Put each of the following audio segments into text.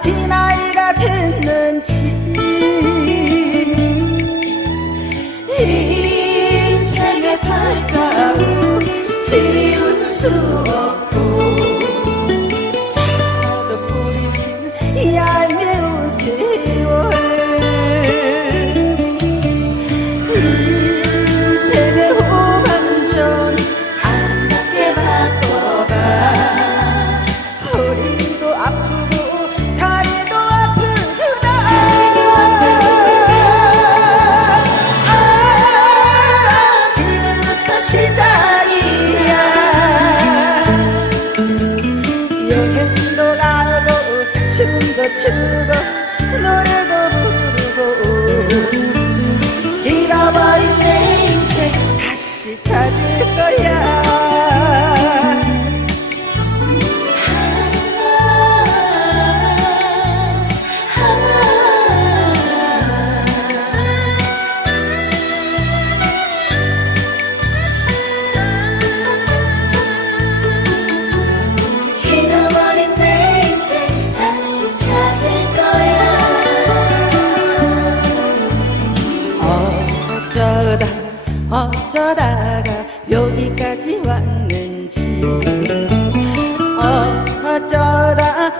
어디 나이가 됐는지. 인생의 팔자루 지울 수 없고. 자도 뿌리친 야 죽어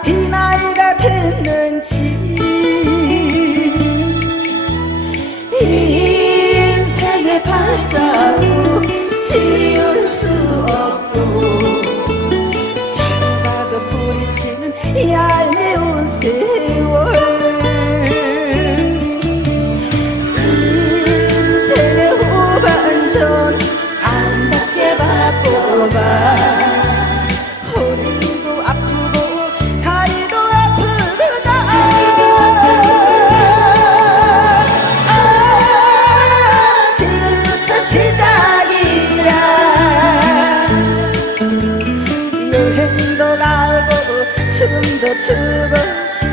이 나이가 됐는지. 인생의 팔자로 지울 수 없고 잡아도 부딪히는 얄미운 새 춤도 추고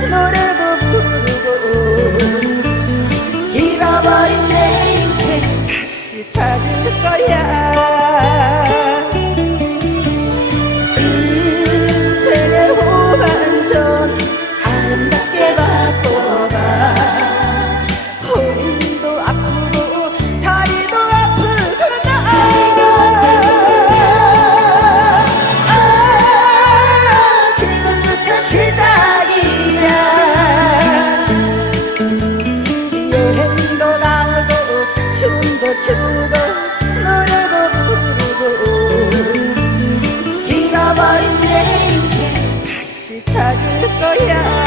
노래도 부르고 잃어버린 내 인생 다시 찾을 거야. Oh yeah.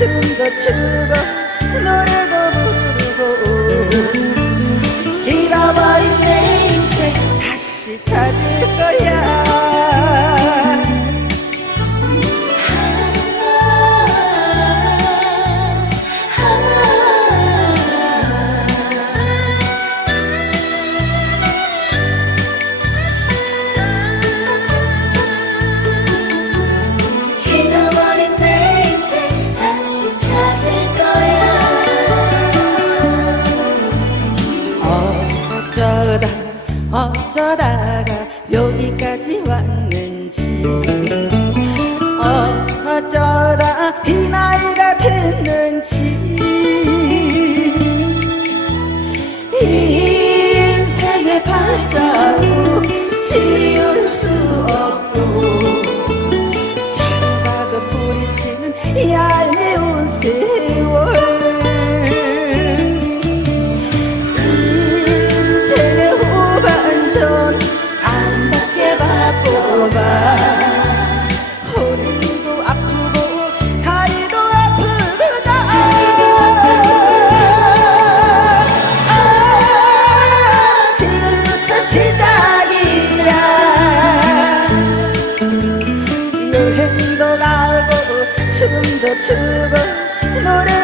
춤도 추고 노래도 부르고 잃어버린 내 인생 다시 찾을 거야. 어쩌다 이 나이가 됐는지 인생의 팔자로 지울 수 없고 차박은 부딪히는 얄미운 새 춤도 추고 노래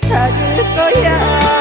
찾을 거야.